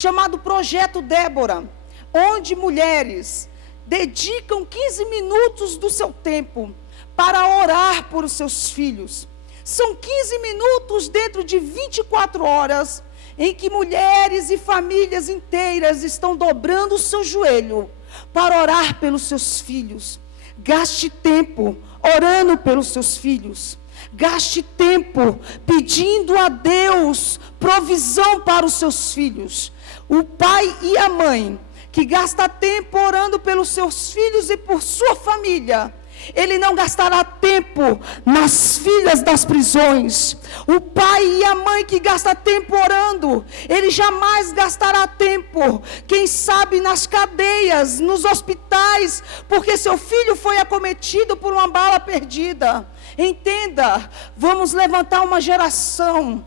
chamado Projeto Débora, onde mulheres dedicam 15 minutos do seu tempo para orar por os seus filhos. São 15 minutos dentro de 24 horas em que mulheres e famílias inteiras estão dobrando o seu joelho para orar pelos seus filhos. Gaste tempo orando pelos seus filhos. Gaste tempo pedindo a Deus provisão para os seus filhos. O pai e a mãe que gasta tempo orando pelos seus filhos e por sua família, ele não gastará tempo nas filas das prisões. O pai e a mãe que gasta tempo orando, ele jamais gastará tempo, quem sabe nas cadeias, nos hospitais, porque seu filho foi acometido por uma bala perdida. Entenda, vamos levantar uma geração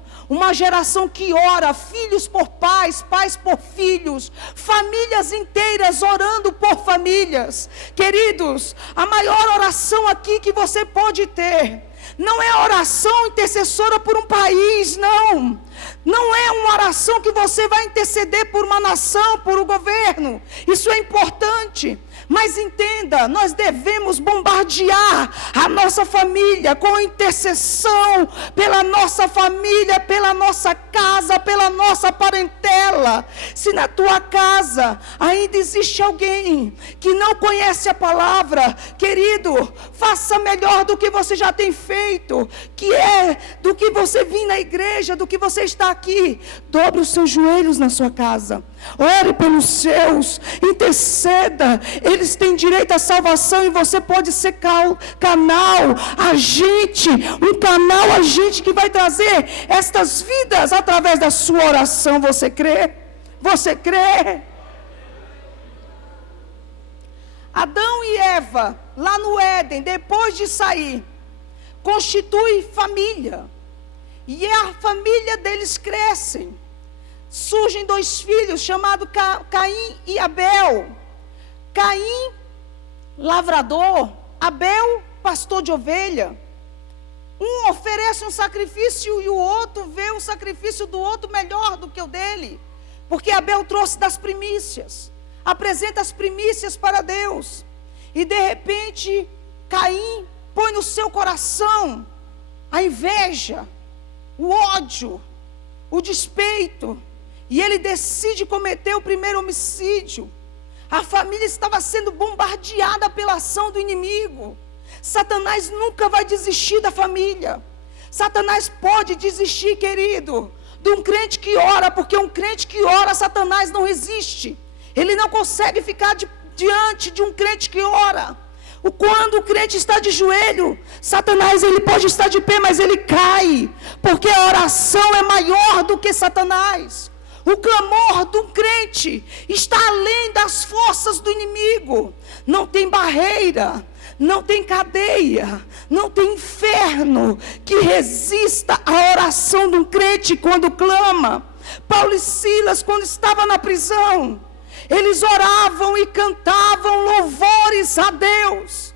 que ora, filhos por pais, pais por filhos, famílias inteiras orando por famílias. Queridos, a maior oração aqui que você pode ter, não é oração intercessora por um país, não. Não é uma oração que você vai interceder por uma nação, por um governo. Isso é importante. Mas entenda, nós devemos bombardear a nossa família com intercessão pela nossa família, pela nossa casa, pela nossa parentela. Se na tua casa ainda existe alguém que não conhece a palavra, querido, faça melhor do que você já tem feito, que é do que você vir na igreja, do que você está aqui. Dobre os seus joelhos na sua casa. Ore pelos seus, interceda. Eles têm direito à salvação e você pode ser canal, agente, um canal, agente que vai trazer estas vidas através da sua oração. Você crê? Você crê? Adão e Eva, lá no Éden, depois de sair, constituem família. E a família deles cresce. Surgem dois filhos chamados Caim e Abel. Caim, lavrador, Abel, pastor de ovelha. Um oferece um sacrifício e o outro vê o sacrifício do outro melhor do que o dele. Porque Abel trouxe das primícias, apresenta as primícias para Deus. E de repente, Caim põe no seu coração a inveja, o ódio, o despeito. E ele decide cometer o primeiro homicídio. A família estava sendo bombardeada pela ação do inimigo. Satanás nunca vai desistir da família. Satanás pode desistir, querido, de um crente que ora, porque um crente que ora, Satanás não resiste. Ele não consegue ficar diante de um crente que ora. Quando o crente está de joelho, Satanás ele pode estar de pé, mas ele cai, porque a oração é maior do que Satanás. O clamor do crente está além das forças do inimigo. Não tem barreira, não tem cadeia, não tem inferno que resista à oração de um crente quando clama. Paulo e Silas, quando estavam na prisão, eles oravam e cantavam louvores a Deus.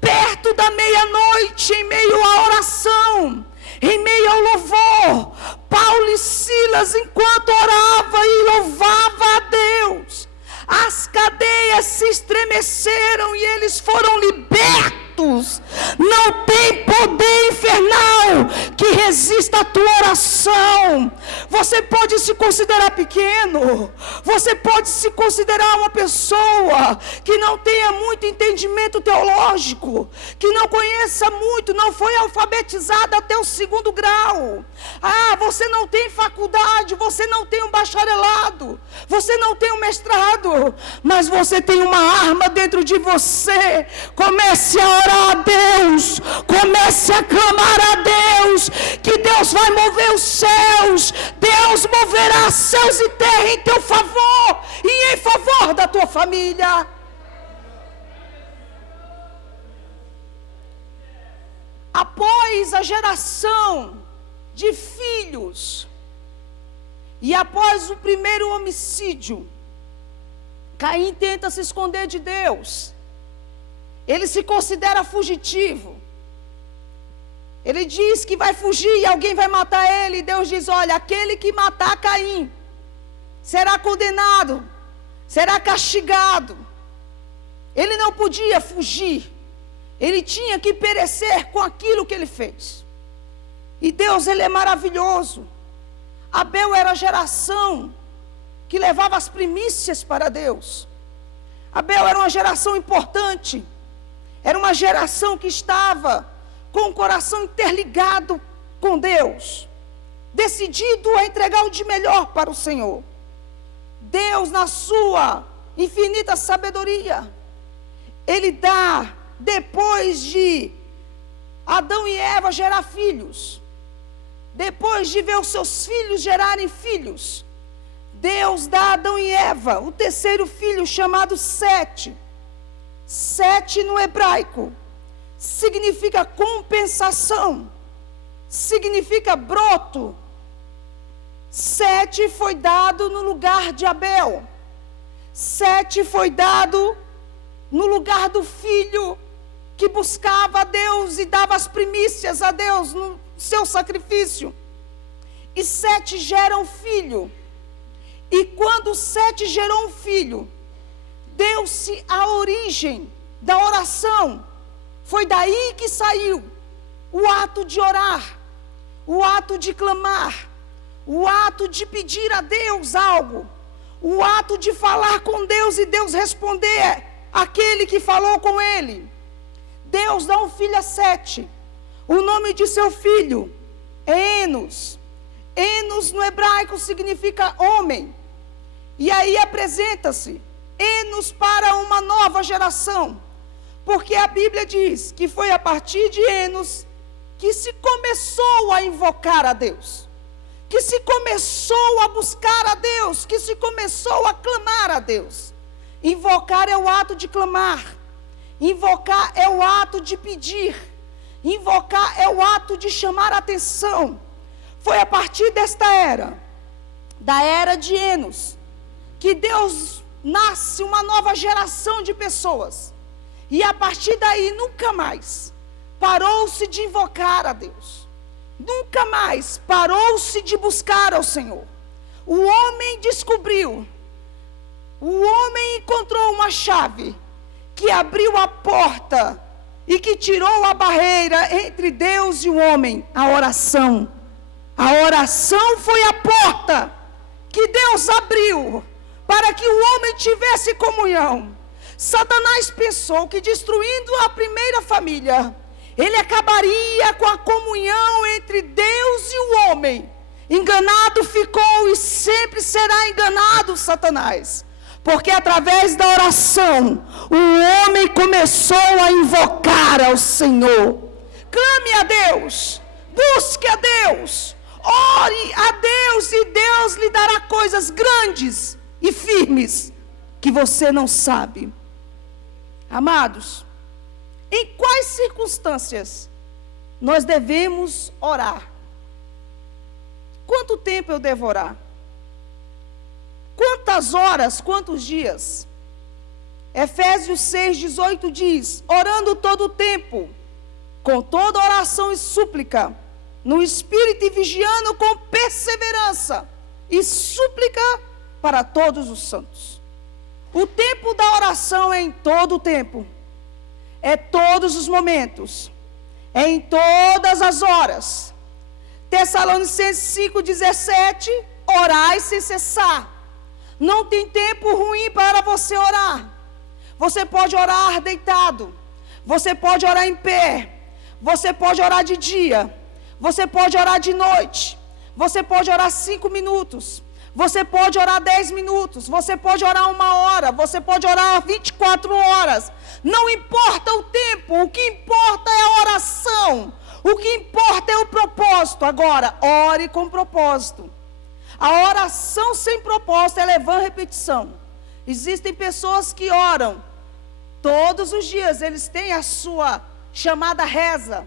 Perto da meia-noite, em meio à oração, em meio ao louvor, Paulo e Silas, enquanto orava e louvava a Deus, as cadeias se estremeceram e eles foram libertos. Não tem poder infernal que resista à tua oração. Você pode se considerar pequeno, você pode se considerar uma pessoa que não tenha muito entendimento teológico, que não conheça muito, não foi alfabetizada até o 2º grau. Você não tem faculdade, você não tem um bacharelado, você não tem um mestrado, mas você tem uma arma dentro de você. Comece a orar a Deus, comece a clamar a Deus, que Deus vai mover os céus. Deus moverá céus e terra em teu favor e em favor da tua família. Após a geração de filhos e após o primeiro homicídio, Caim tenta se esconder de Deus. Ele se considera fugitivo. Ele diz que vai fugir e alguém vai matar ele. E Deus diz: olha, aquele que matar Caim, será condenado, será castigado. Ele não podia fugir, ele tinha que perecer com aquilo que ele fez. E Deus, ele é maravilhoso. Abel era a geração que levava as primícias para Deus. Abel era uma geração importante, era uma geração que estava com o coração interligado com Deus, decidido a entregar o de melhor para o Senhor. Deus, na sua infinita sabedoria, ele dá, depois de Adão e Eva gerar filhos, depois de ver os seus filhos gerarem filhos, Deus dá a Adão e Eva o terceiro filho, chamado Sete. Sete no hebraico significa compensação, significa broto. Sete foi dado no lugar de Abel. Sete foi dado no lugar do filho que buscava a Deus e dava as primícias a Deus no seu sacrifício. E Sete gera um filho. E quando Sete gerou um filho, deu-se a origem da oração. Foi daí que saiu o ato de orar, o ato de clamar, o ato de pedir a Deus algo, o ato de falar com Deus e Deus responder aquele que falou com ele. Deus dá um filho a Sete. O nome de seu filho é Enos. Enos no hebraico significa homem. E aí apresenta-se Enos para uma nova geração. Porque a Bíblia diz que foi a partir de Enos que se começou a invocar a Deus, que se começou a buscar a Deus, que se começou a clamar a Deus. Invocar é o ato de clamar, invocar é o ato de pedir, invocar é o ato de chamar a atenção. Foi a partir desta era, da era de Enos, que Deus nasce uma nova geração de pessoas. E a partir daí nunca mais parou-se de invocar a Deus. Nunca mais parou-se de buscar ao Senhor. O homem descobriu, o homem encontrou uma chave que abriu a porta e que tirou a barreira entre Deus e o homem, a oração. A oração foi a porta que Deus abriu para que o homem tivesse comunhão. Satanás pensou que destruindo a primeira família, ele acabaria com a comunhão entre Deus e o homem. Enganado ficou e sempre será enganado Satanás. Porque através da oração, o homem começou a invocar ao Senhor. Clame a Deus, busque a Deus, ore a Deus e Deus lhe dará coisas grandes e firmes que você não sabe. Amados, em quais circunstâncias nós devemos orar? Quanto tempo eu devo orar? Quantas horas, quantos dias? Efésios 6:18 diz: orando todo o tempo, com toda oração e súplica, no Espírito e vigiando com perseverança e súplica para todos os santos. O tempo da oração é em todo o tempo, é todos os momentos, é em todas as horas. Tessalonicenses 5:17, orai sem cessar. Não tem tempo ruim para você orar. Você pode orar deitado, você pode orar em pé, você pode orar de dia, você pode orar de noite, você pode orar 5 minutos, você pode orar 10 minutos, você pode orar 1 hora, você pode orar 24 horas. Não importa o tempo, o que importa é a oração, o que importa é o propósito. Agora, ore com propósito. A oração sem propósito é vã repetição. Existem pessoas que oram todos os dias, eles têm a sua chamada reza,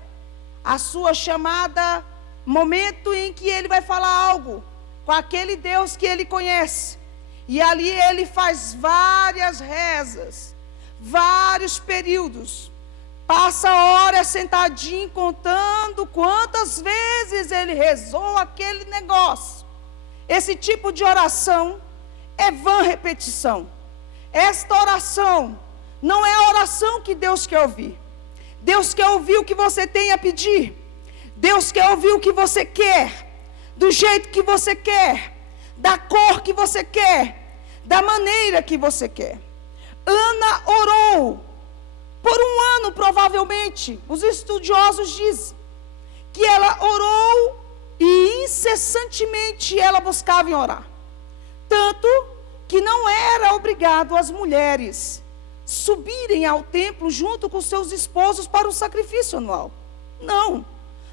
a sua chamada momento em que ele vai falar algo com aquele Deus que ele conhece. E ali ele faz várias rezas, vários períodos. Passa horas sentadinho contando quantas vezes ele rezou aquele negócio. Esse tipo de oração é vã repetição. Esta oração não é a oração que Deus quer ouvir. Deus quer ouvir o que você tem a pedir. Deus quer ouvir o que você quer, do jeito que você quer, da cor que você quer, da maneira que você quer. Ana orou por um ano, provavelmente. Os estudiosos dizem que ela orou e incessantemente ela buscava em orar. Tanto que não era obrigado as mulheres subirem ao templo junto com seus esposos para o sacrifício anual. Não.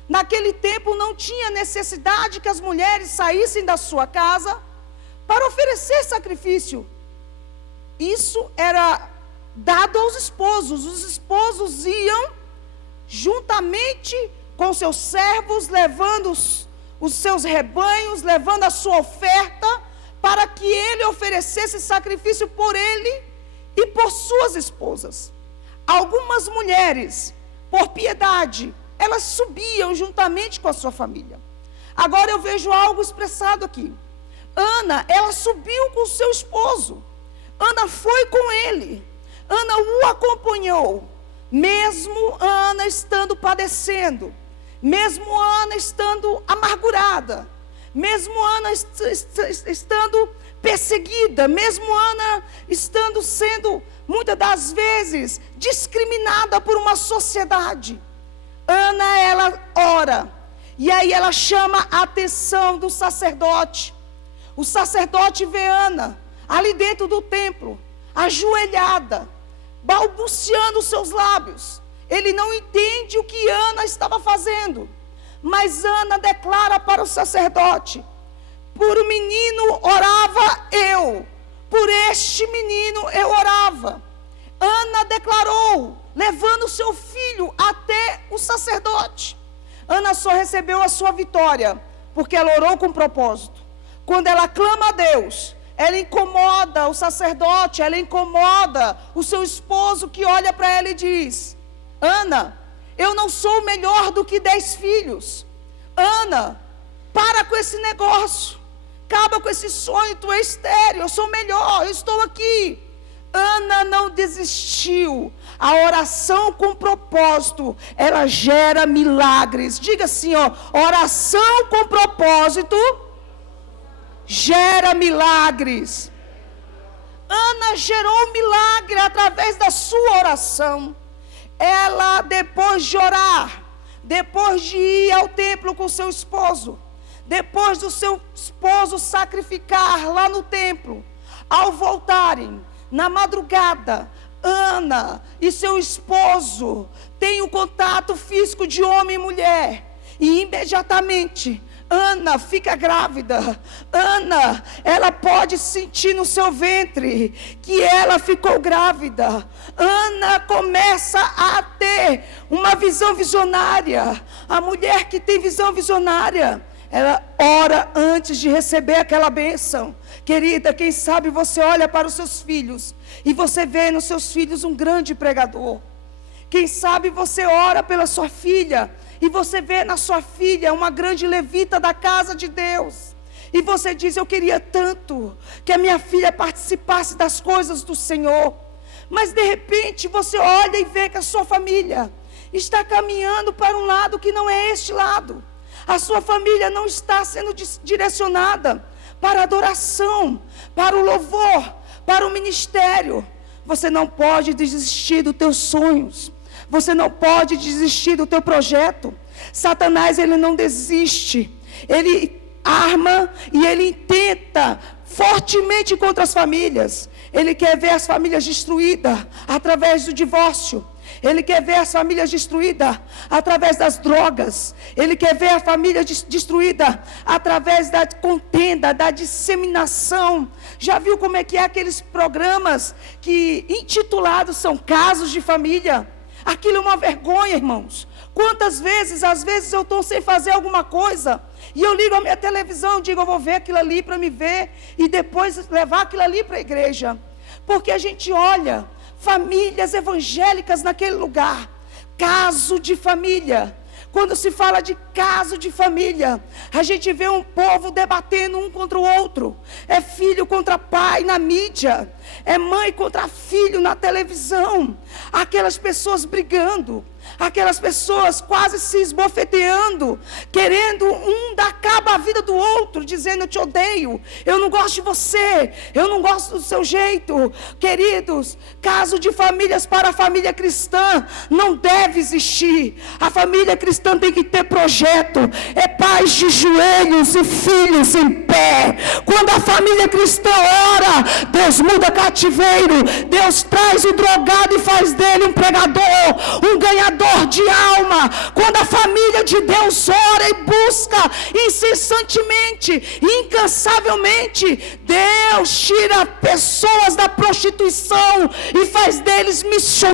Naquele tempo não tinha necessidade que as mulheres saíssem da sua casa para oferecer sacrifício. Isso era dado aos esposos. Os esposos iam juntamente com seus servos, levando os seus rebanhos, levando a sua oferta, para que ele oferecesse sacrifício por ele e por suas esposas. Algumas mulheres, por piedade, elas subiam juntamente com a sua família. Agora eu vejo algo expressado aqui. Ana, ela subiu com o seu esposo. Ana foi com ele. Ana o acompanhou. Mesmo Ana estando padecendo. Mesmo Ana estando amargurada. Mesmo Ana estando perseguida. Mesmo Ana estando sendo, muitas das vezes, discriminada por uma sociedade. Ana, ela ora. E aí ela chama a atenção do sacerdote. O sacerdote vê Ana ali dentro do templo, ajoelhada, balbuciando os seus lábios. Ele não entende o que Ana estava fazendo. Mas Ana declara para o sacerdote: por um menino orava eu, por este menino eu orava. Ana declarou, levando seu filho até o sacerdote. Ana só recebeu a sua vitória porque ela orou com propósito. Quando ela clama a Deus, ela incomoda o sacerdote, ela incomoda o seu esposo, que olha para ela e diz: Ana, eu não sou melhor do que 10 filhos. Ana, para com esse negócio, acaba com esse sonho, tu é estéril, eu sou melhor, eu estou aqui. Ana não desistiu. A oração com propósito, ela gera milagres. Diga assim, ó, oração com propósito gera milagres. Ana gerou milagre através da sua oração. Ela, depois de orar, depois de ir ao templo com seu esposo, depois do seu esposo sacrificar lá no templo, ao voltarem, na madrugada, Ana e seu esposo têm o contato físico de homem e mulher. E imediatamente Ana fica grávida. Ana, ela pode sentir no seu ventre que ela ficou grávida. Ana começa a ter uma visão visionária. A mulher que tem visão visionária, ela ora antes de receber aquela bênção. Querida, quem sabe você olha para os seus filhos e você vê nos seus filhos um grande pregador. Quem sabe você ora pela sua filha e você vê na sua filha uma grande levita da casa de Deus. E você diz: eu queria tanto que a minha filha participasse das coisas do Senhor. Mas de repente você olha e vê que a sua família está caminhando para um lado que não é este lado. A sua família não está sendo direcionada para a adoração, para o louvor, para o ministério. Você não pode desistir dos teus sonhos. Você não pode desistir do teu projeto. Satanás, ele não desiste. Ele arma e ele intenta fortemente contra as famílias. Ele quer ver as famílias destruídas através do divórcio. Ele quer ver as famílias destruídas através das drogas. Ele quer ver a família destruída através da contenda, da disseminação. Já viu como é que é aqueles programas que intitulados são casos de família? Aquilo é uma vergonha, irmãos. Quantas vezes, às vezes eu estou sem fazer alguma coisa e eu ligo a minha televisão e digo: eu vou ver aquilo ali para me ver e depois levar aquilo ali para a igreja. Porque a gente olha famílias evangélicas naquele lugar, caso de família. Quando se fala de caso de família, a gente vê um povo debatendo um contra o outro. É filho contra pai na mídia, é mãe contra filho na televisão. Aquelas pessoas brigando, aquelas pessoas quase se esbofeteando, querendo um dar cabo à vida do outro, dizendo: eu te odeio, eu não gosto de você, eu não gosto do seu jeito. Queridos, caso de famílias para a família cristã não deve existir. A família cristã tem que ter projeto, é pais de joelhos e filhos em pé. Quando a família cristã ora, Deus muda cativeiro, Deus traz o drogado e faz dele um pregador, um ganhador de alma. Quando a família de Deus ora e busca incessantemente, incansavelmente, Deus tira pessoas da prostituição e faz deles missionários,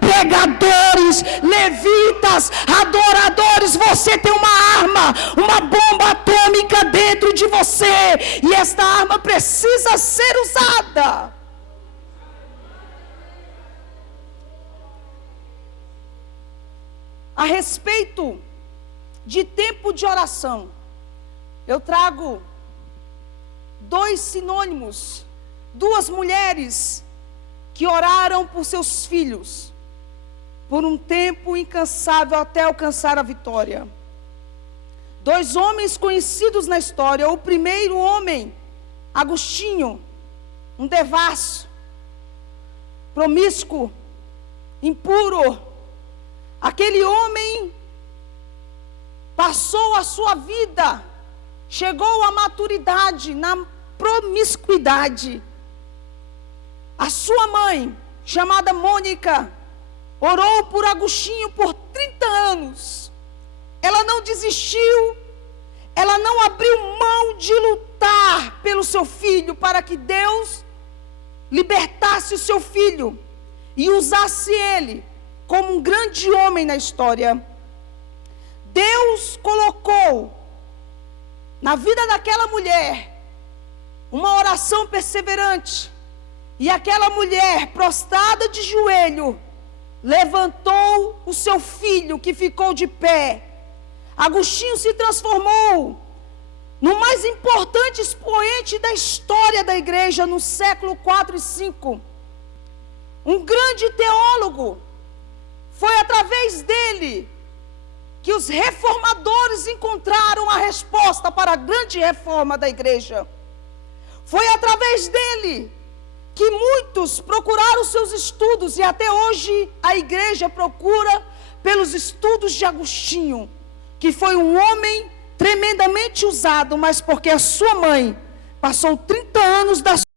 pregadores, levitas, adoradores. Você tem uma arma, uma bomba atômica dentro de você, e esta arma precisa ser usada. A respeito de tempo de oração, eu trago 2 sinônimos, 2 mulheres que oraram por seus filhos, por um tempo incansável até alcançar a vitória. 2 homens conhecidos na história. O primeiro homem, Agostinho, um devasso, promíscuo, impuro. Aquele homem passou a sua vida, chegou à maturidade na promiscuidade. A sua mãe, chamada Mônica, orou por Agostinho por 30 anos. Ela não desistiu, ela não abriu mão de lutar pelo seu filho, para que Deus libertasse o seu filho e usasse ele como um grande homem na história. Deus colocou na vida daquela mulher uma oração perseverante, e aquela mulher, prostrada de joelho, levantou o seu filho, que ficou de pé. Agostinho se transformou no mais importante expoente da história da igreja no século 4 e 5. Um grande teólogo. Foi através dele que os reformadores encontraram a resposta para a grande reforma da igreja. Foi através dele que muitos procuraram seus estudos, e até hoje a igreja procura pelos estudos de Agostinho, que foi um homem tremendamente usado, mas porque a sua mãe passou 30 anos da